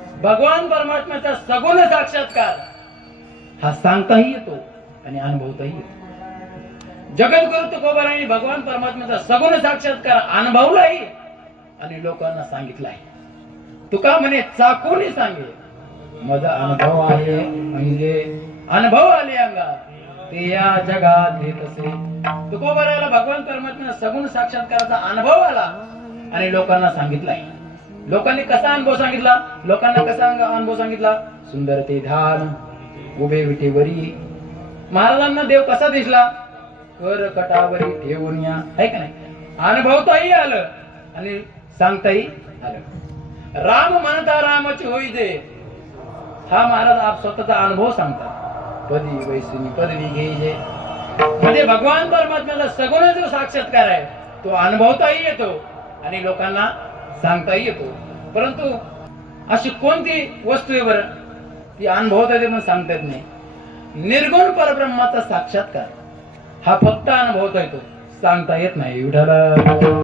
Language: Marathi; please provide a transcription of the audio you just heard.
भगवान परमात्म्याचा सगुण साक्षात्कार हा सांगताही येतो आणि अनुभवताही येतो। जगद्गुरु तुकोबारायांनी भगवान परमात्म्याचा सगुण साक्षात्कार अनुभवलाही आणि लोकांना सांगितलाही। तुका म्हणे चाकून सांगे माझा अनुभव आहे, म्हणजे अनुभव आले अंगा ते या जगात येत असे। तुकोबारायाला भगवान परमात्म्याचा सगुण साक्षात्काराचा अनुभव आला आणि लोकांना सांगितलाय। लोकांनी कसा अनुभव सांगितला? लोकांना कसा अनुभव सांगितला? सुंदर ते ध्यान उभे विटेवरी महाराजांना देव कसा दिसला? कर कटावरी ठेवून या, आहे का नाही? अनुभवताही आलं आणि सांगताही आलं। राम म्हणता रामाची होई दे, हा महाराज आप स्वतःचा अनुभव सांगतात। पदी वैसिनी पदवी घेईजे, म्हणजे भगवान परमात्म्याचा सगुण जो साक्षात्कार आहे तो अनुभवताही येतो आणि लोकांना सांगताही येतो। परंतु अशी कोणती वस्तू आहे बरं ती अनुभवता येते पण सांगता येत नाही? निर्गुण परब्रह्माचा साक्षात्कार हा फक्त अनुभवता येतो, सांगता येत नाही। विठ्ठल